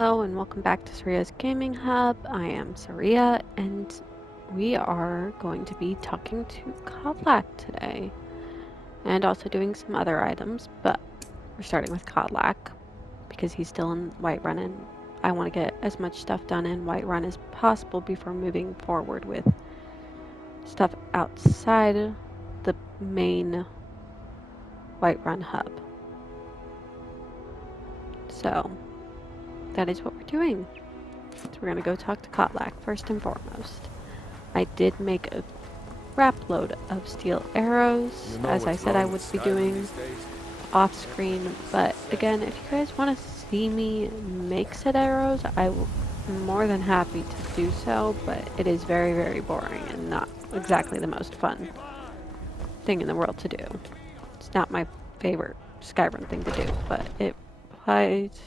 Hello and welcome back to Saria's Gaming Hub. I am Saria and we are going to be talking to Kodlak today and also doing some other items, but we're starting with Kodlak because he's still in Whiterun and I want to get as much stuff done in Whiterun as possible before moving forward with stuff outside the main Whiterun hub. So that is what we're doing. So we're going to go talk to Kodlak first and foremost. I did make a crap load of steel arrows, as I said I would be doing off screen, but again, if you guys want to see me make said arrows, I'm more than happy to do so, but it is very, very boring and not exactly the most fun thing in the world to do. It's not my favorite Skyrim thing to do, but it provides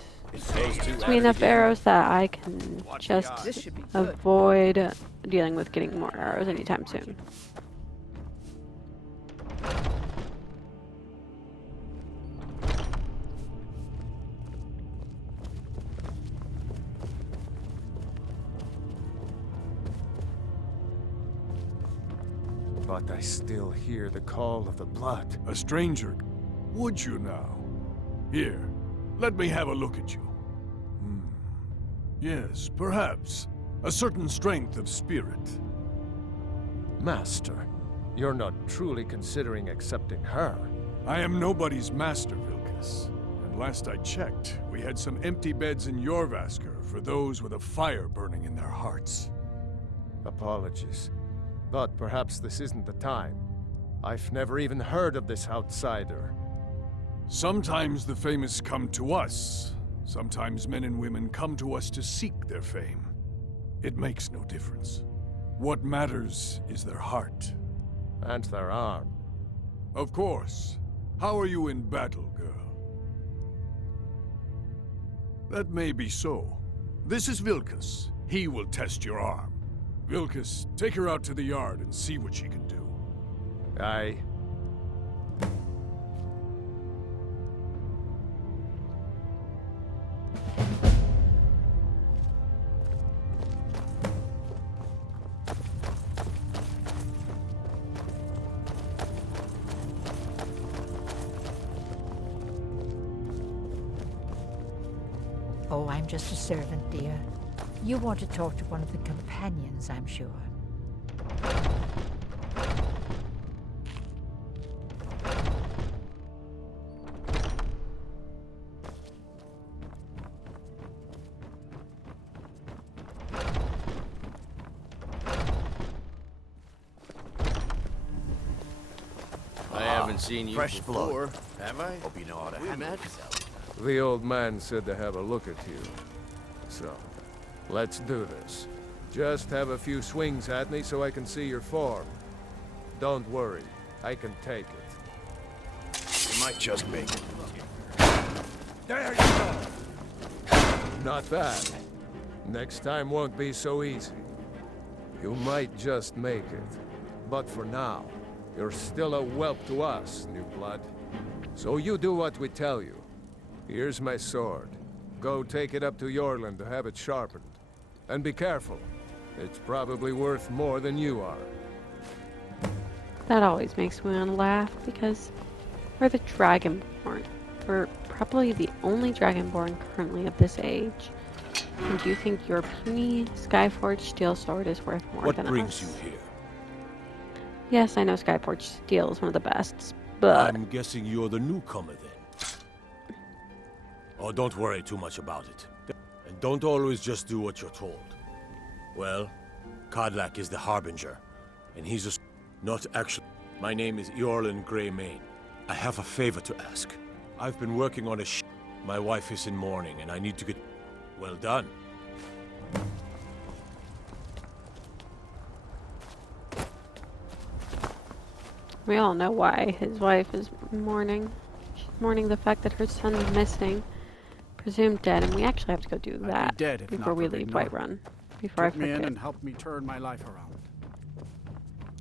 me enough arrows that I can just avoid dealing with getting more arrows anytime soon. But I still hear the call of the blood. A stranger? Would you now? Here, let me have a look at you. Yes, perhaps. A certain strength of spirit. Master, you're not truly considering accepting her. I am nobody's master, Vilkas. And last I checked, we had some empty beds in Jorvaskr for those with a fire burning in their hearts. Apologies. But perhaps this isn't the time. I've never even heard of this outsider. Sometimes the famous come to us. Sometimes men and women come to us to seek their fame. It makes no difference. What matters is their heart. And their arm. Of course. How are you in battle, girl? That may be so. This is Vilkas. He will test your arm. Vilkas, take her out to the yard and see what she can do. Aye. Oh, I'm just a servant, dear. You want to talk to one of the companions, I'm sure. I haven't seen you fresh before, blood. have I? Hope you know how to handle yourself. The old man said to have a look at you. So, let's do this. Just have a few swings at me so I can see your form. Don't worry, I can take it. You might just make it. There you go! Not bad. Next time won't be so easy. You might just make it. But for now, you're still a whelp to us, new blood. So you do what we tell you. Here's my sword. Go take it up to Yorland to have it sharpened. And be careful. It's probably worth more than you are. That always makes me want to laugh because we're the Dragonborn. We're probably the only Dragonborn currently of this age. And do you think your puny Skyforged steel sword is worth more What than brings us? you here? Yes, I know Skyforged steel is one of the best, but I'm guessing you're the newcomer then. Oh, don't worry too much about it. And don't always just do what you're told. Well, Kodlak is the Harbinger, and he's a... Not actually. My name is Eorlin Greymane. I have a favor to ask. I've been working on a My wife is in mourning, and I need to get... Well done. we all know why his wife is mourning. She's mourning the fact that her son is missing, presumed dead, and we actually have to go do that dead if before not we for leave Vignar. Whiterun. Before I Took me in forget. and helped me turn my life around.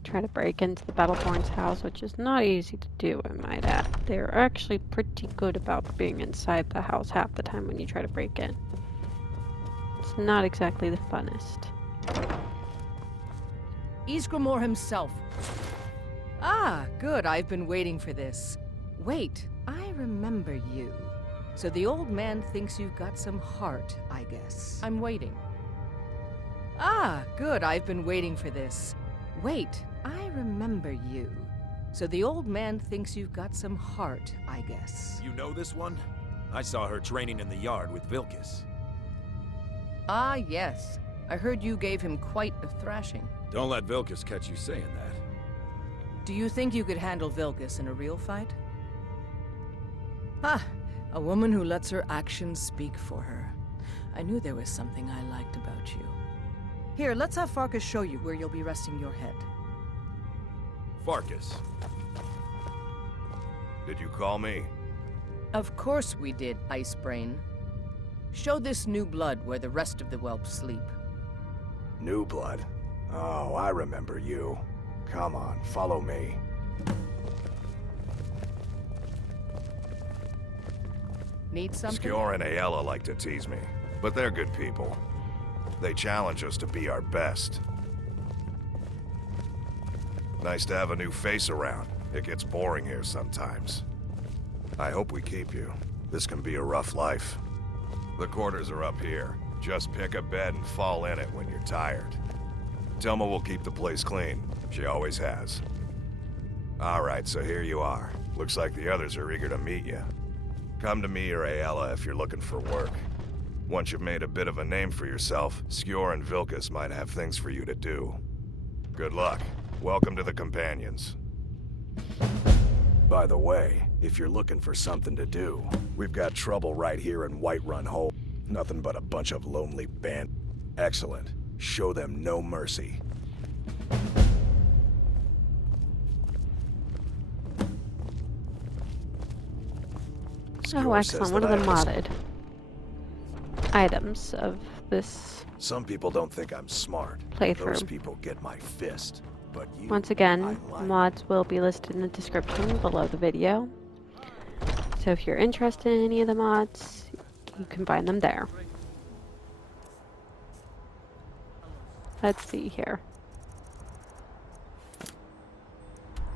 Try to break into the Battleborn's house, which is not easy to do, I might add. They're actually pretty good about being inside the house half the time when you try to break in. It's not exactly the funnest. XxMrHollywood himself. Ah, good. I've been waiting for this. Wait, I remember you. So the old man thinks you've got some heart, I guess. I'm waiting. Ah, good. I've been waiting for this. Wait, I remember you. So the old man thinks you've got some heart, I guess. You know this one? I saw her training in the yard with Vilkas. Ah, yes. I heard you gave him quite a thrashing. Don't let Vilkas catch you saying that. Do you think you could handle Vilkas in a real fight? Ah, a woman who lets her actions speak for her. I knew there was something I liked about you. Here, let's have Farkas show you where you'll be resting your head. Farkas. Did you call me? Of course we did, Ice Brain. Show this new blood where the rest of the whelps sleep. New blood? Oh, I remember you. Come on, follow me. Need something? Skjor and Aella like to tease me, but they're good people. They challenge us to be our best. Nice to have a new face around. It gets boring here sometimes. I hope we keep you. This can be a rough life. The quarters are up here. Just pick a bed and fall in it when you're tired. Telma will keep the place clean. She always has. Alright, so here you are. Looks like the others are eager to meet you. Come to me or Aella if you're looking for work. Once you've made a bit of a name for yourself, Skjor and Vilkas might have things for you to do. Good luck. Welcome to the Companions. By the way, if you're looking for something to do, we've got trouble right here in Whiterun Hole. Nothing but a bunch of lonely band. Excellent. Show them no mercy. Oh, Skjor excellent. says One of that the I have modded items of this Some people don't think I'm smart. playthrough. Those people get my fist. But you, Once again, I like. mods will be listed in the description below the video. So if you're interested in any of the mods, you can find them there. Let's see here.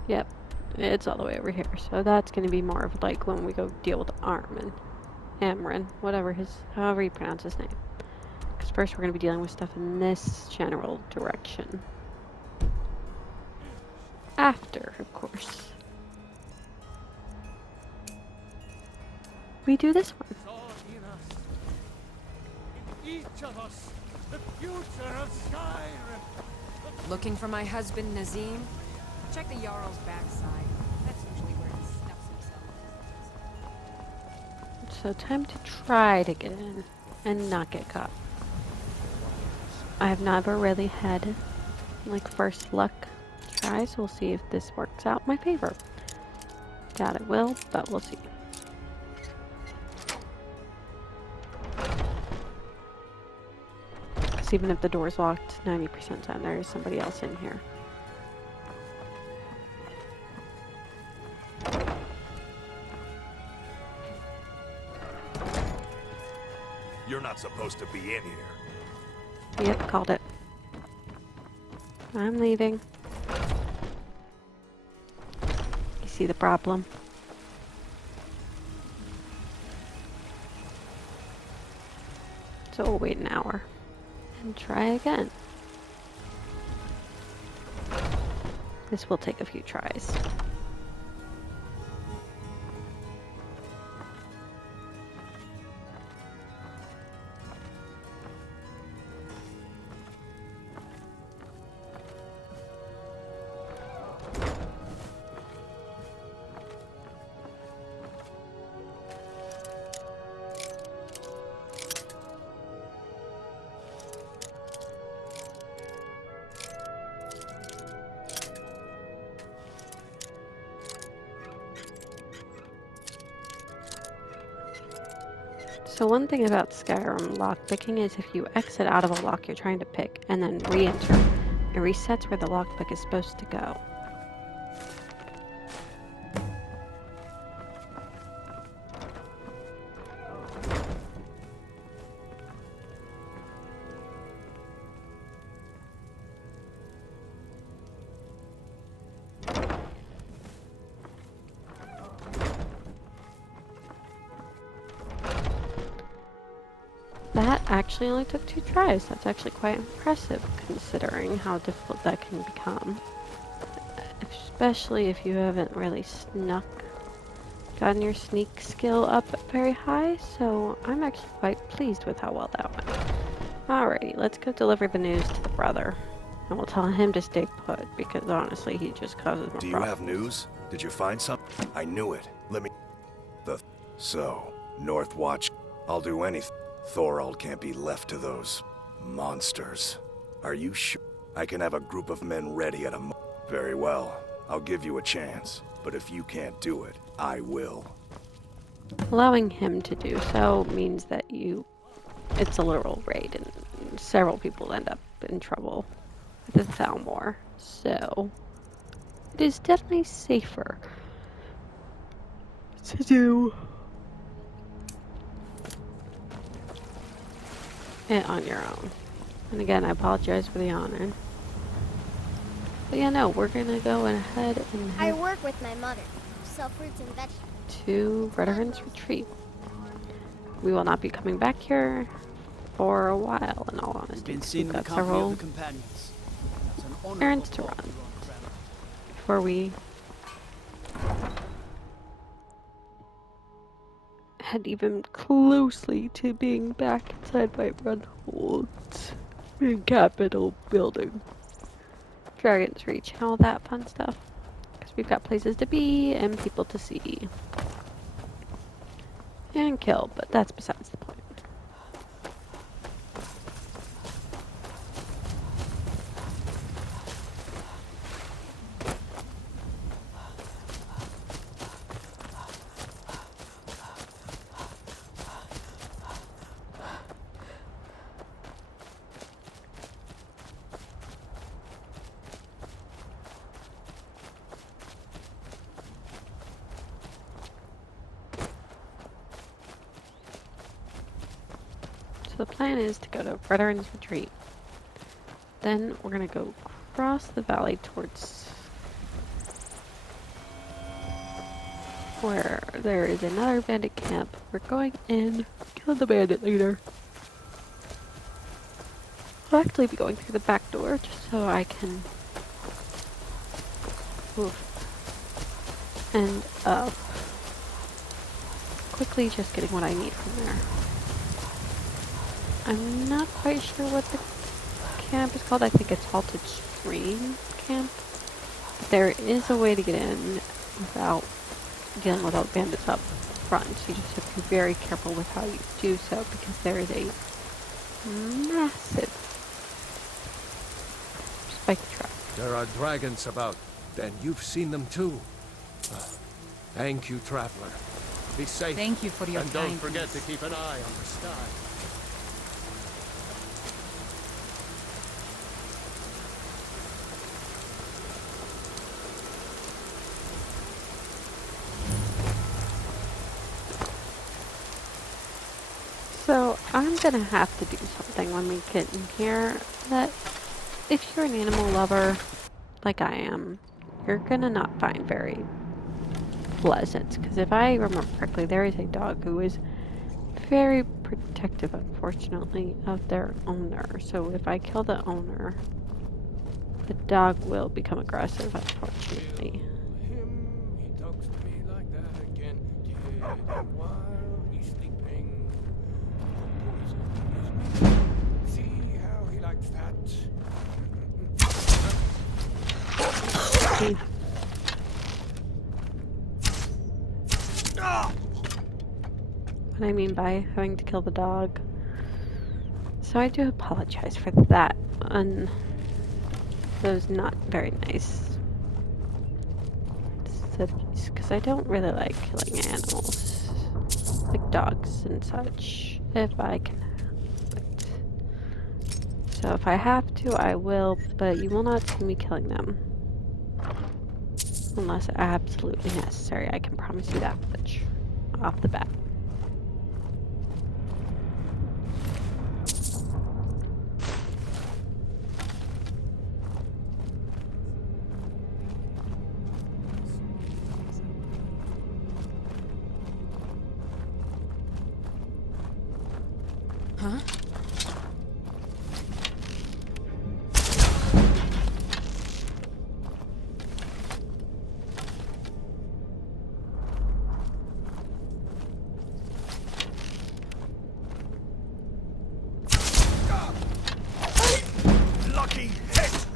Yep, it's all the way over here. So that's going to be more of like when we go deal with Amrin, however you pronounce his name. Because first we're going to be dealing with stuff in this general direction. After, of course, we do this one. It's all in us. In each of us. The future of Skyrim. Looking for my husband, Nazim? Check the Jarl's backside. That's usually where he stuffs himself. So time to try to get in and not get caught. I have never really had like first luck tries. We'll see if this works out in my favor. Doubt it will, but we'll see. Because even if the door's locked 90% of the time, there is somebody else in here. You're not supposed to be in here. Yep, called it. I'm leaving. You see the problem? So we'll wait an hour and try again. This will take a few tries. So one thing about Skyrim lockpicking is if you exit out of a lock you're trying to pick and then re-enter, it resets where the lockpick is supposed to go. That actually only took 2 tries. That's actually quite impressive considering how difficult that can become. Especially if you haven't really gotten your sneak skill up very high, so I'm actually quite pleased with how well that went. Alrighty, let's go deliver the news to the brother. And we'll tell him to stay put, because honestly, he just causes more Do you problems. have news? Did you find something? I knew it. Let me... So, North Watch. I'll do anything. Thorald can't be left to those... monsters. Are you sure? I can have a group of men ready at a Very well. I'll give you a chance. But if you can't do it, I will. Allowing him to do so means that it's a literal raid, and several people end up in trouble with the Thalmor. So, it is definitely safer to do it on your own. And again, I apologize for the honor. But yeah, no, we're gonna go ahead and I work with my mother. Sell fruits and vegetables. To Veterans Retreat. We will not be coming back here for a while, in all honesty. We've got several errands to run before we head even closely to being back inside Whiterun Hold's main capital building. Dragon's Reach and all that fun stuff. Because we've got places to be and people to see. And kill, but that's besides the point. So the plan is to go to Veterans Retreat. Then we're gonna go across the valley towards where there is another bandit camp. We're going in, kill the bandit leader. I'll actually be going through the back door just so I can end up quickly just getting what I need from there. I'm not quite sure what the camp is called. I think it's Halted Stream Camp. But there is a way to get in without dealing with all the bandits up front. So you just have to be very careful with how you do so, because there is a massive spike trap. There are dragons about, and you've seen them too. Thank you, traveler. Be safe. Thank you for your And don't kindness. forget to keep an eye on the sky. So I'm gonna have to do something when we get in here that if you're an animal lover like I am, you're gonna not find very pleasant. Because if I remember correctly, there is a dog who is very protective, unfortunately, of their owner. So if I kill the owner, the dog will become aggressive, unfortunately. He talks to me like that again. While he's sleeping. See how he likes that. What I mean by having to kill the dog. So I do apologize for that. Those not very nice cities, because I don't really like killing animals, like dogs and such, if I can help it. So if I have to, I will, but you will not see me killing them. Unless absolutely necessary, I can promise you that much off the bat. Huh? lucky hit!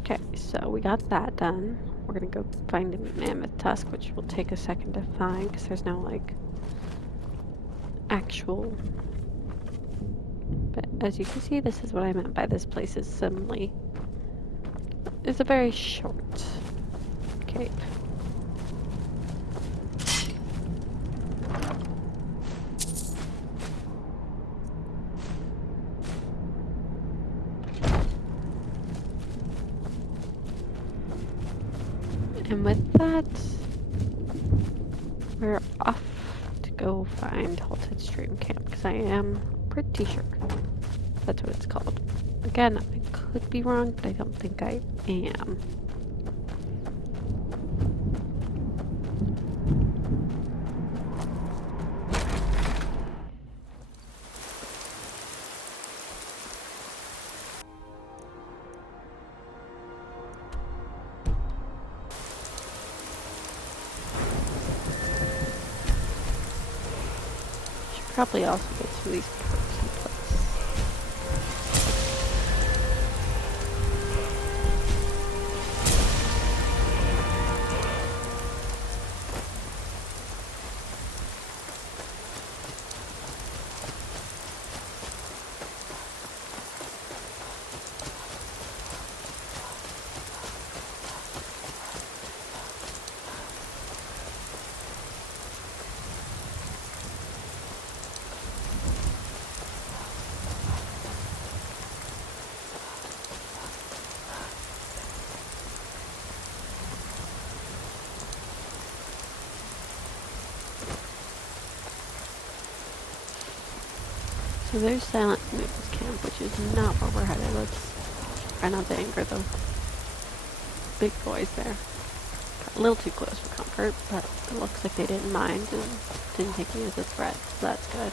Okay, so we got that done. We're gonna go find a mammoth tusk, which will take a second to find because there's no like actual. But as you can see, this is what I meant by this place is suddenly. It's a very short cave. And with that, we're off to go find Halted Stream Camp, because I am pretty sure that's what it's called. Again, I could be wrong, but I don't think I am. Probably also get some of these perks in place. So there's Silent Moon's camp, which is not where we're headed. Let's try not to anger the big boys there. Got a little too close for comfort, but it looks like they didn't mind and didn't take me as a threat, so that's good.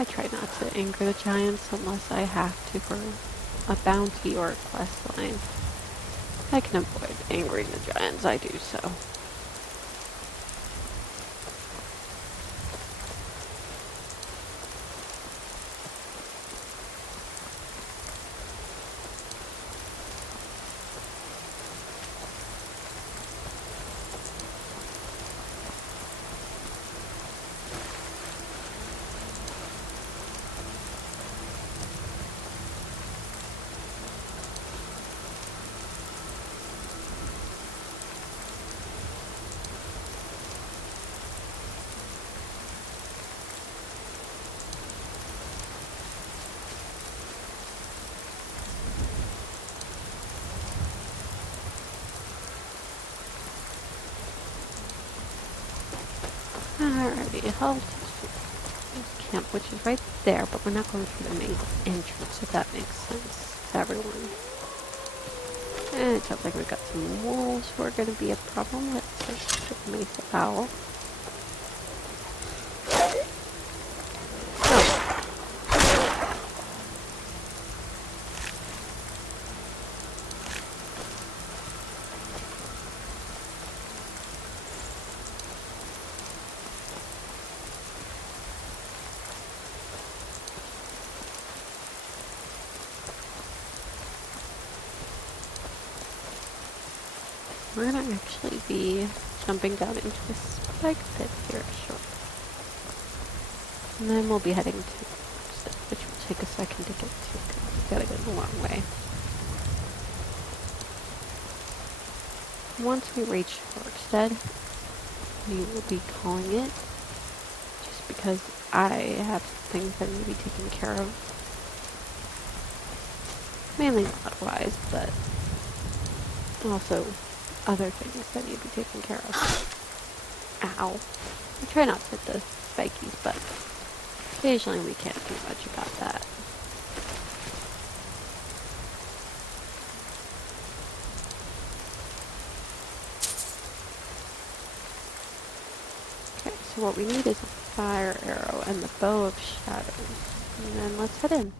I try not to anger the giants unless I have to for a bounty or a quest line. I can avoid angering the giants, I do so. Alrighty, Halted Camp, which is right there, but we're not going through the main entrance, if that makes sense to everyone. And it sounds like we've got some wolves who are going to be a problem. Let's get the Mesa Owl. We're gonna actually be jumping down into a spike pit here shortly. And then we'll be heading to Workstead, which will take a second to get to, because we've gotta go the long way. Once we reach Workstead, we will be calling it, just because I have things that need to be taken care of. Mainly mod-wise, but also other things that need to be taken care of. Ow. I try not to hit the spikies, but occasionally we can't do much about that. Okay, So what we need is a fire arrow and the bow of shadows. And then let's head in.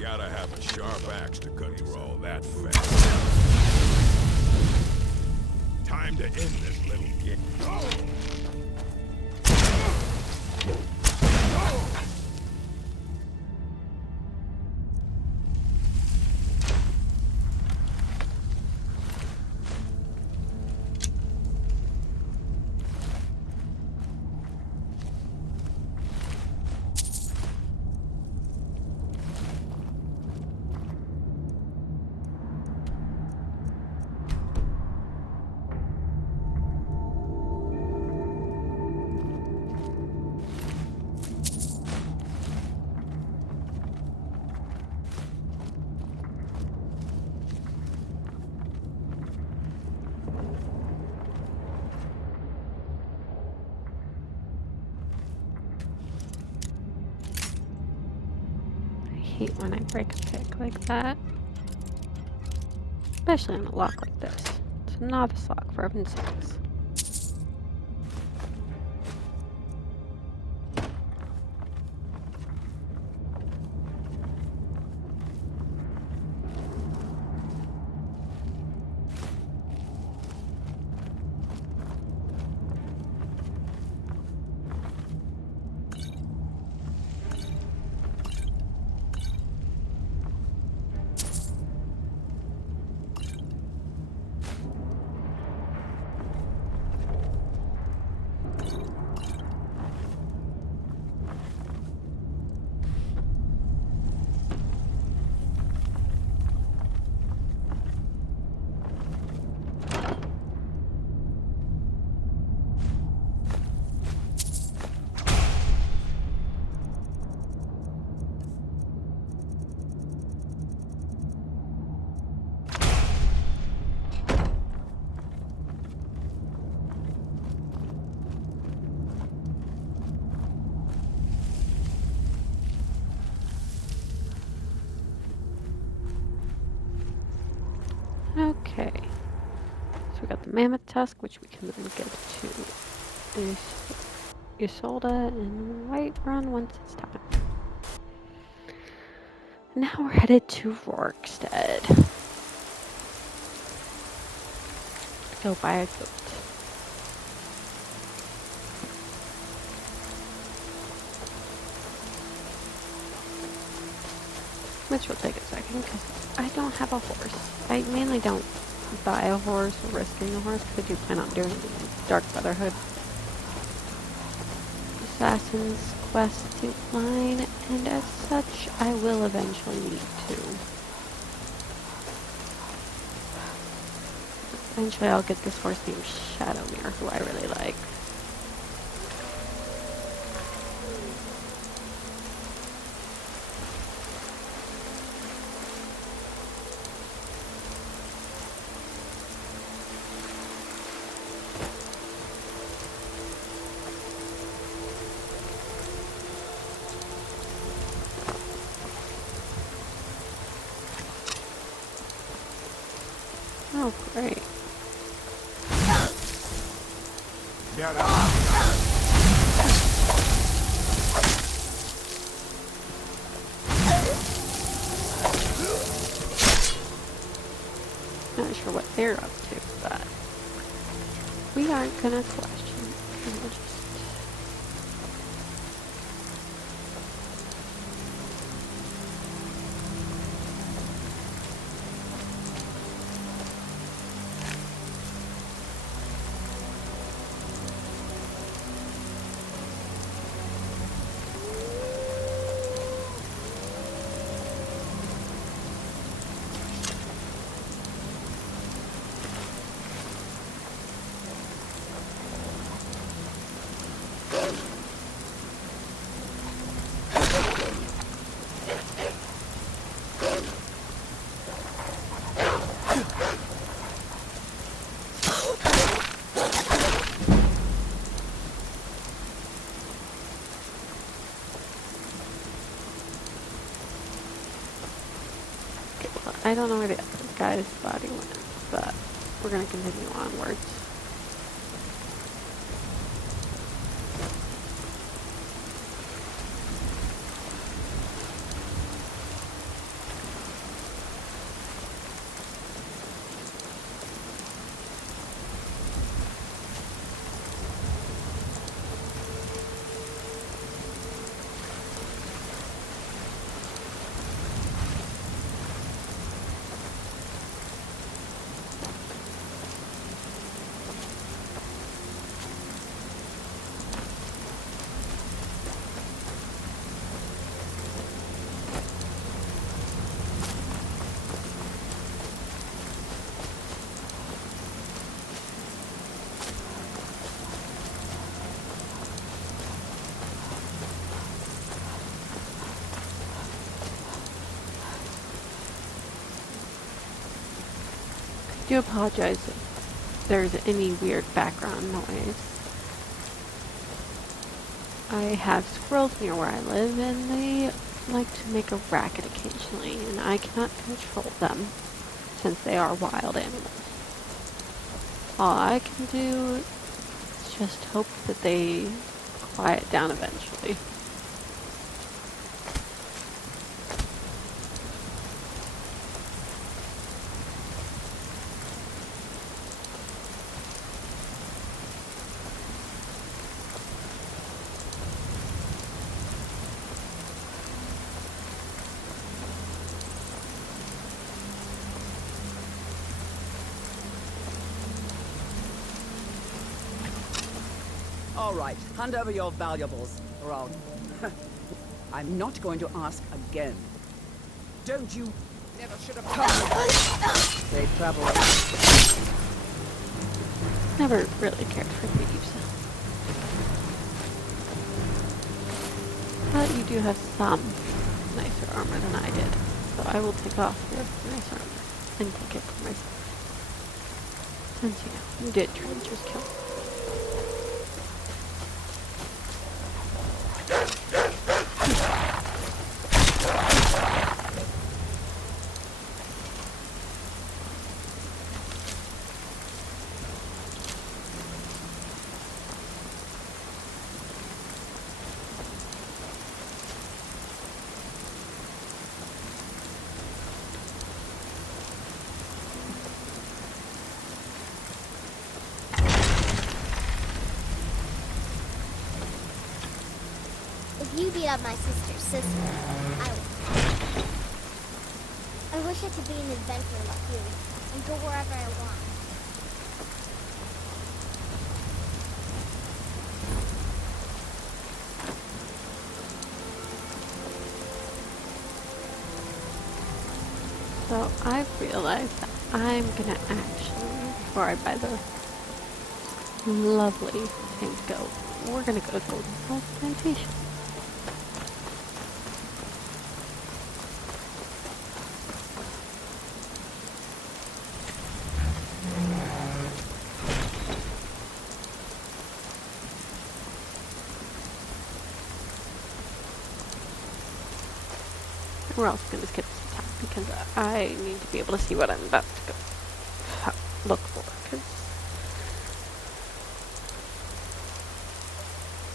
Gotta have a sharp axe to cut through all that fat. Time to end this little gig. I hate when I break a pick like that. Especially on a lock like this. It's a novice lock, for heaven's sakes. Okay, so we got the mammoth tusk, which we can then give to Isolde and Whiterun once it's time. Now we're headed to Rorikstead. Go buy a goat. Which will take a second because I don't have a horse. I mainly don't buy a horse or risking a horse because I do plan on doing the Dark Brotherhood Assassin's Quest line, and as such, I will eventually need to. Eventually I'll get this horse named Shadowmere, who I really like. Oh, great. Get out. Not sure what they're up to, but we aren't gonna question. We'll just... I don't know where the other guy's body went, but we're gonna continue onwards. I do apologize if there's any weird background noise. I have squirrels near where I live, and they like to make a racket occasionally, and I cannot control them, since they are wild animals. All I can do is just hope that they quiet down eventually. All right, hand over your valuables, or I'll... I'm not going to ask again. Don't you... Never should have come. Safe travel. Never really cared for thieves. But you do have some nicer armor than I did, so I will take off your nice armor and take it for myself. Since, you know, you did try to just kill me. If you beat up my sister's sister, I will. I wish I could be an adventurer like you and go wherever I want. So I've realized that I'm gonna actually, before I buy the lovely pink goat, we're gonna go to Golden Salt Plantation. We're also going to skip some time because I need to be able to see what I'm about to go look for.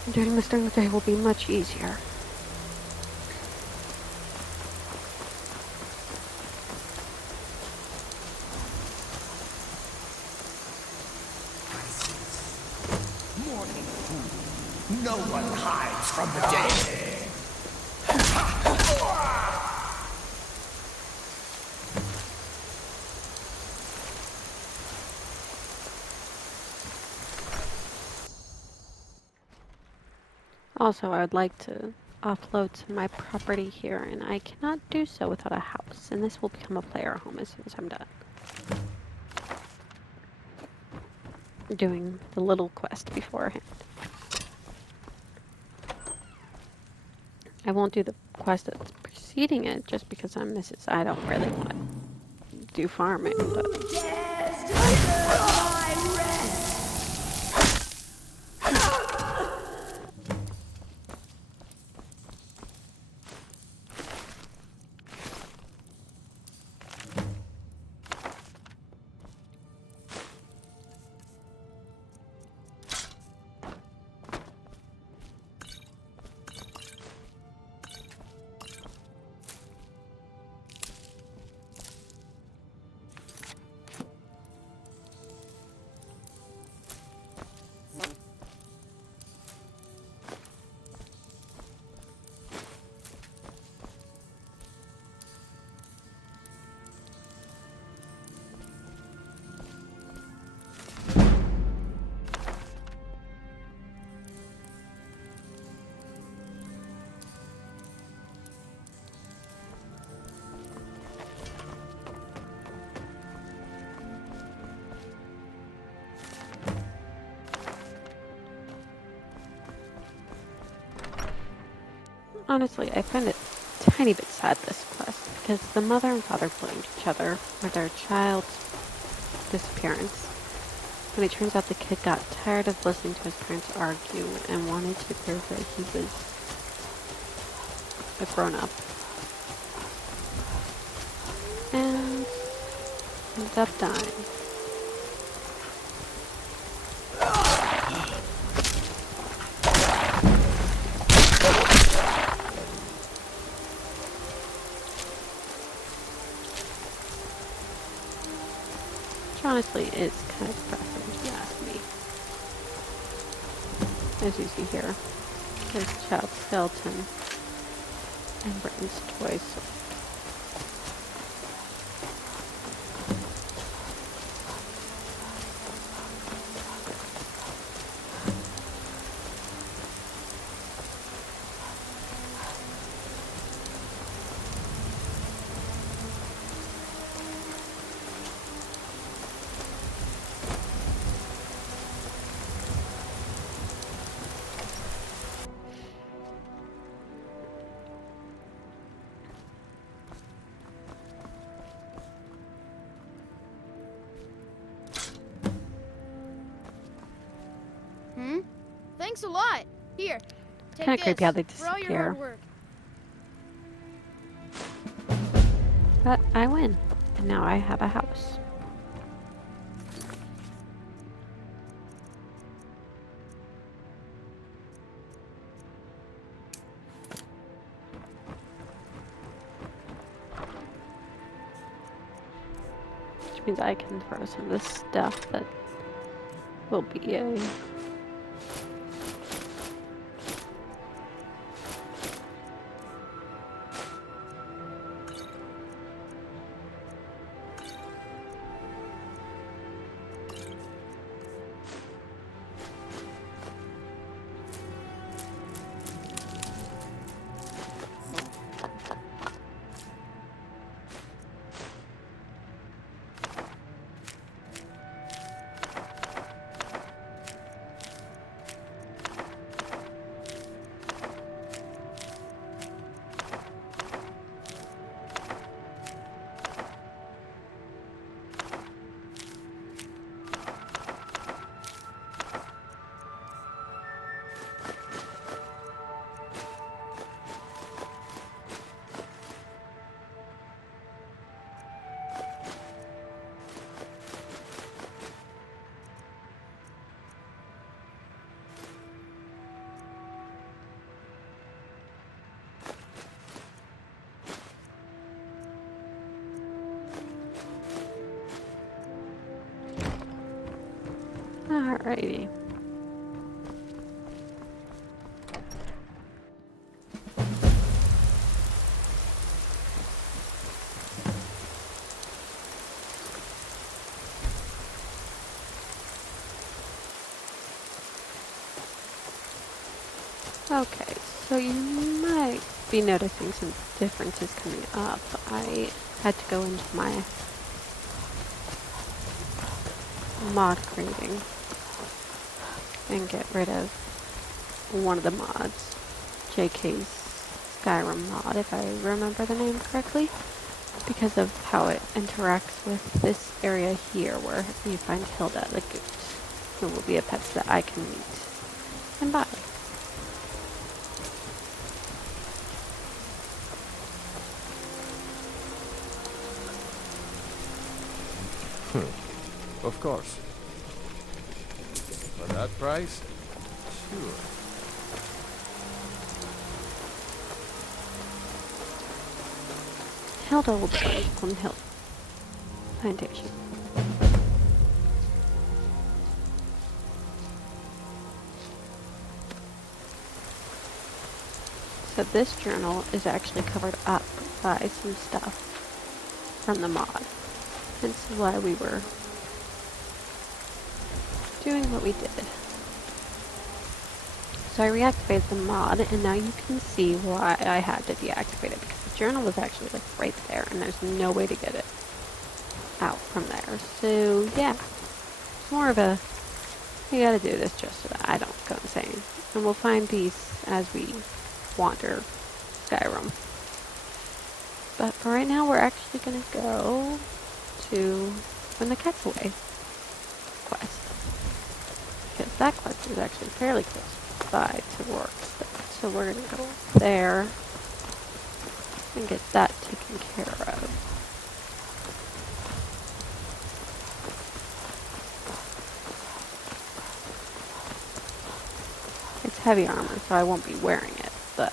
Because doing this during the day will be much easier. Morning food. No one hides from the dead. Also, I would like to offload some of my property here, and I cannot do so without a house, and this will become a player home as soon as I'm done doing the little quest beforehand. I won't do the quest that's preceding it, just because I'm Mrs. I don't really want to do farming, but... Honestly, I find it a tiny bit sad, this quest, because the mother and father blamed each other for their child's disappearance. When it turns out the kid got tired of listening to his parents argue and wanted to prove that he was a grown-up. And ended up dying. Which honestly is kind of depressing, if you ask me. As you see here, there's Child's skeleton and Britain's toys. Thanks a lot. Here, take Kind of this creepy how they for all your disappear. hard work. But I win, and now I have a house. Which means I can throw some of this stuff that will be a Alrighty. Okay, so you might be noticing some differences coming up. I had to go into my mod grading and get rid of one of the mods, JK's Skyrim mod, if I remember the name correctly, because of how it interacts with this area here where you find Hilda, the goose, who will be a pet that I can meet and buy. Of course. For that price? Sure. Hilda will be on Hill Plantation. So this journal is actually covered up by some stuff from the mod. Hence why we were doing what we did. So I reactivated the mod, and now you can see why I had to deactivate it, because the journal was actually like right there, and there's no way to get it out from there. So yeah, it's more of a, you gotta do this just so that I don't go insane. And we'll find peace as we wander Skyrim. But for right now, we're actually gonna go to When the Cat's Away quest. Because that quest is actually fairly close by to Rorikstead. So we're gonna go there and get that taken care of. It's heavy armor, so I won't be wearing it, but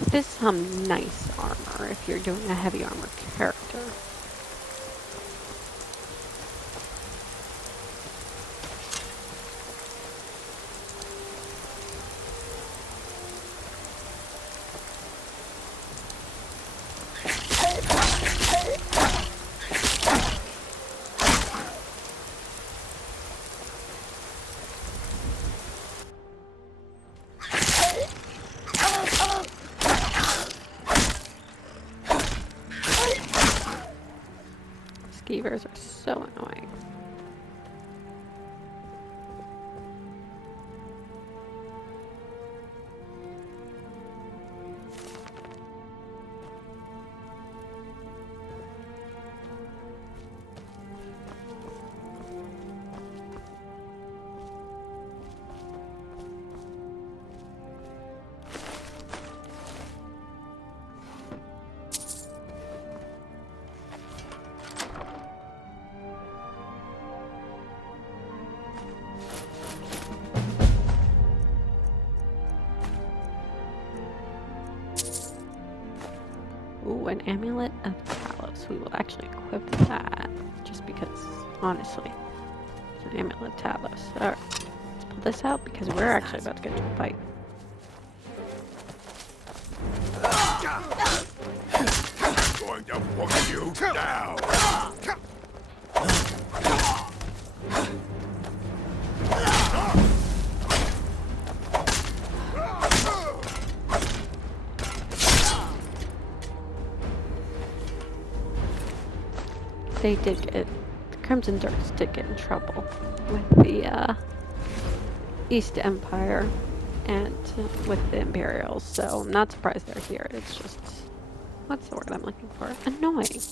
it is some nice armor if you're doing a heavy armor character. Skeevers are so annoying. Ooh, an Amulet of Talos. We will actually equip that, just because, honestly, it's an Amulet of Talos. Alright, let's pull this out, because we're actually about to get into a fight. Going to put you down. They did get, the Crimson Dirks did get in trouble with the East Empire and with the Imperials, so I'm not surprised they're here. It's just, what's the word I'm looking for? Annoying.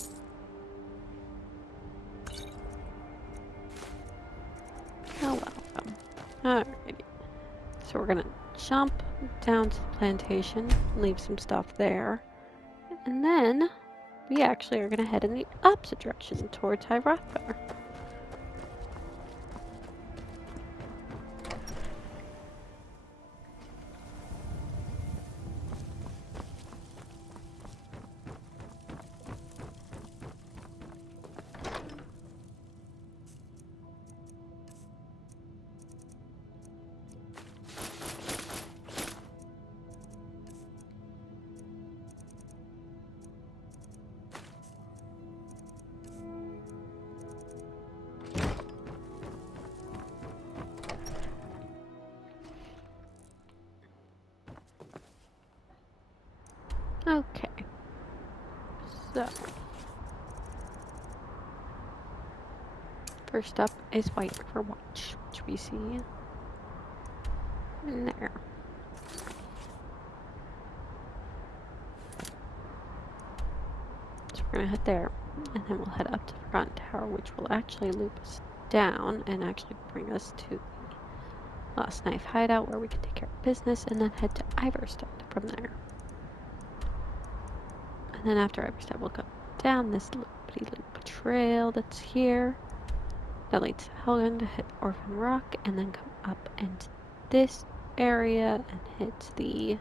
Oh well. Alrighty. So we're gonna jump down to the plantation, leave some stuff there, and then we actually are going to head in the opposite direction towards Hrothgar. Okay, so first up is White River Watch, which we see in there. So we're gonna head there, and then we'll head up to Forgotten Tower, which will actually loop us down and actually bring us to the Lost Knife hideout, where we can take care of business, and then head to Iverstead from there. And then after Iverstead, we'll go down this loop trail that's here that leads to Helgen to hit Orphan Rock, and then come up into this area and hit the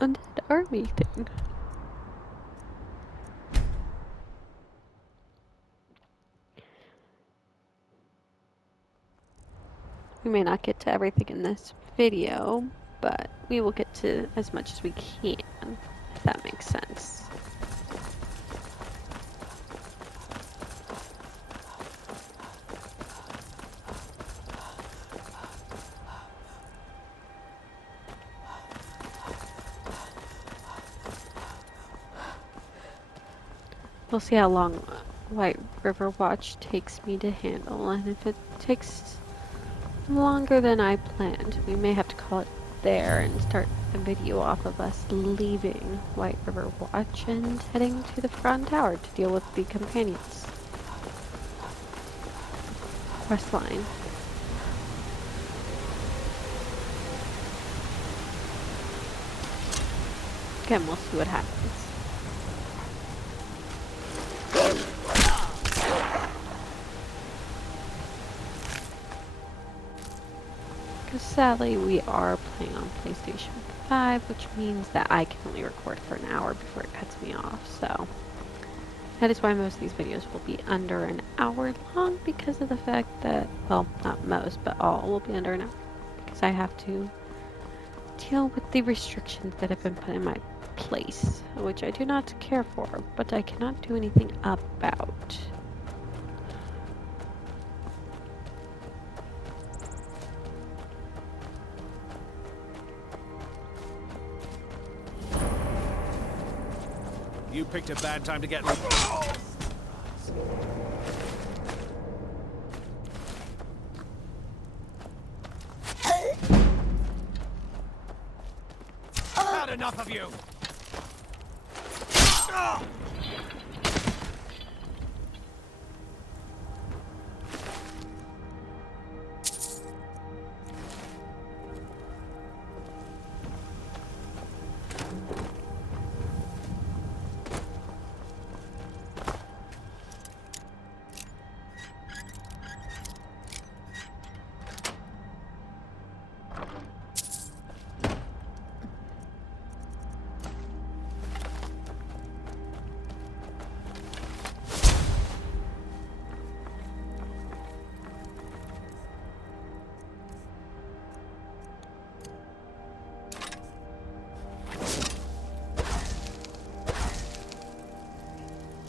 Undead Army thing. We may not get to everything in this video, but we will get to as much as we can, if that makes sense. We'll see how long White River Watch takes me to handle, and if it takes longer than I planned, we may have to call it there and start a video off of us leaving White River Watch and heading to the front tower to deal with the companions. Quest line. Again, we'll see what happens. Because sadly, we are playing on PlayStation 5, which means that I can only record for an hour before it cuts me off, so that is why most of these videos will be under an hour long, because of the fact that, well, not most, but all will be under an hour, because I have to deal with the restrictions that have been put in my place, which I do not care for, but I cannot do anything about. You picked a bad time to get... Had enough of you!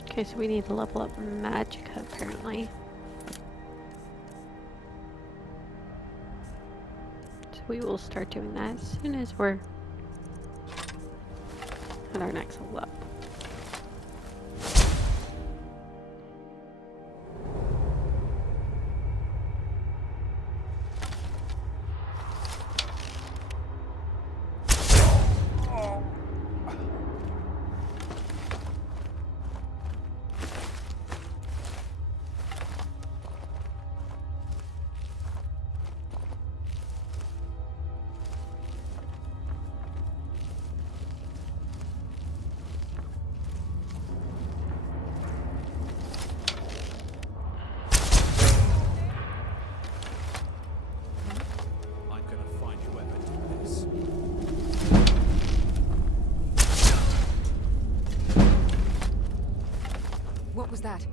Okay, so we need to level up Magicka, apparently. So we will start doing that as soon as we're at our next level up. What was that?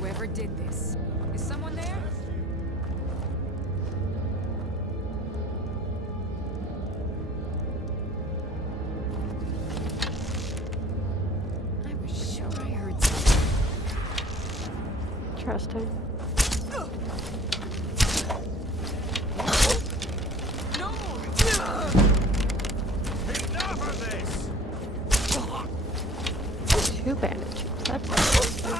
Whoever did this. Is someone there? I was sure I heard something. Interesting. Enough of this! Two bandages. That's awesome.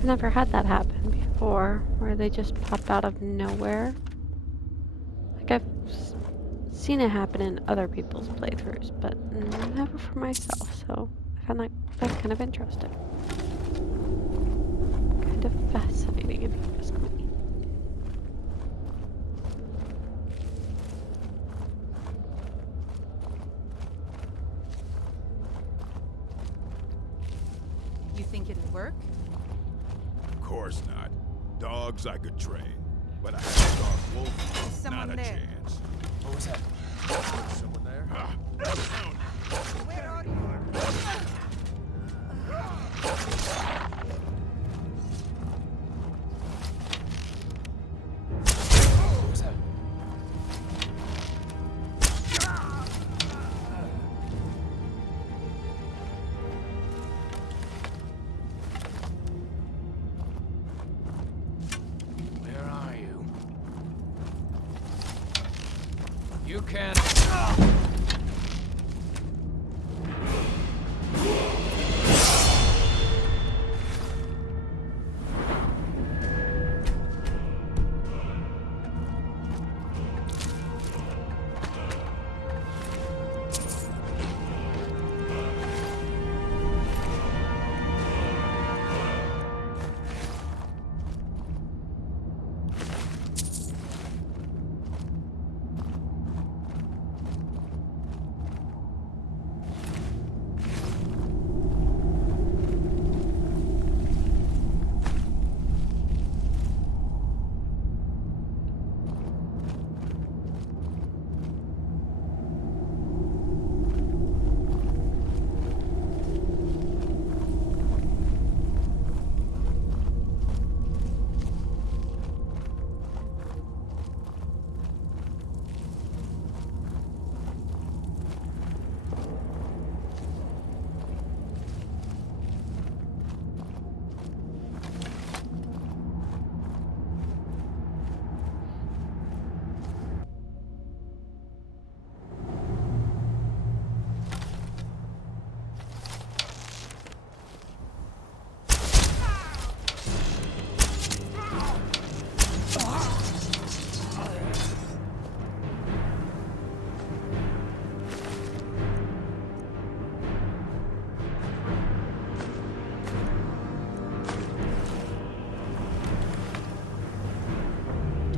I've never had that happen before, where they just pop out of nowhere. Like, I've seen it happen in other people's playthroughs, but never for myself, so I found that kind of interesting. Kind of fascinating, if you ask me. You think it'd work? Of course not. Dogs I could train, but a half-dog wolf, Someone not a there. chance. What was that? Someone there? Where are you? What was that? Where are you? You can.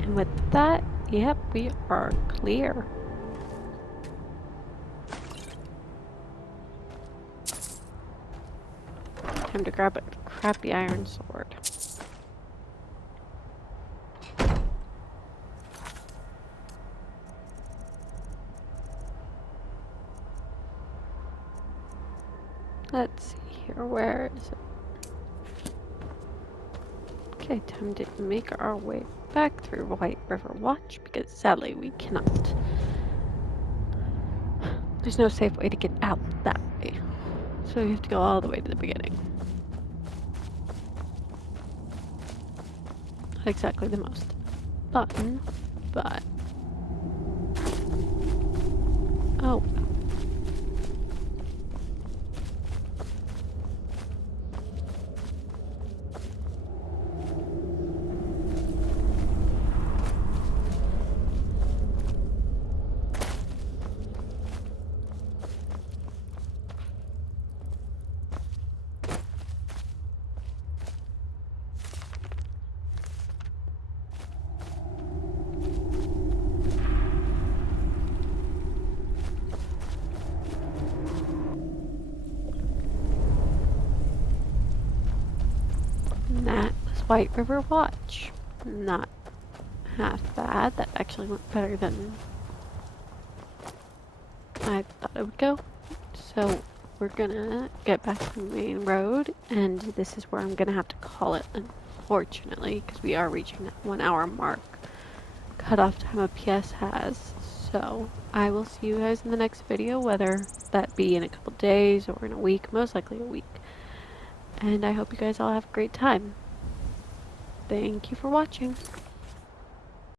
And with that, yep, we are clear. Time to grab a crappy iron sword. Let's see here, where is it? Okay, time to make our way back through White River Watch, because sadly we cannot. There's no safe way to get out that way. So we have to go all the way to the beginning. Not exactly the most fun, but... Oh. That was White River Watch. Not half bad. That actually went better than I thought it would go. So we're gonna get back to the main road, and this is where I'm gonna have to call it, unfortunately, because we are reaching that 1 hour mark cutoff time a PS has. So I will see you guys in the next video, whether that be in a couple days or in a week, most likely a week. And I hope you guys all have a great time. Thank you for watching.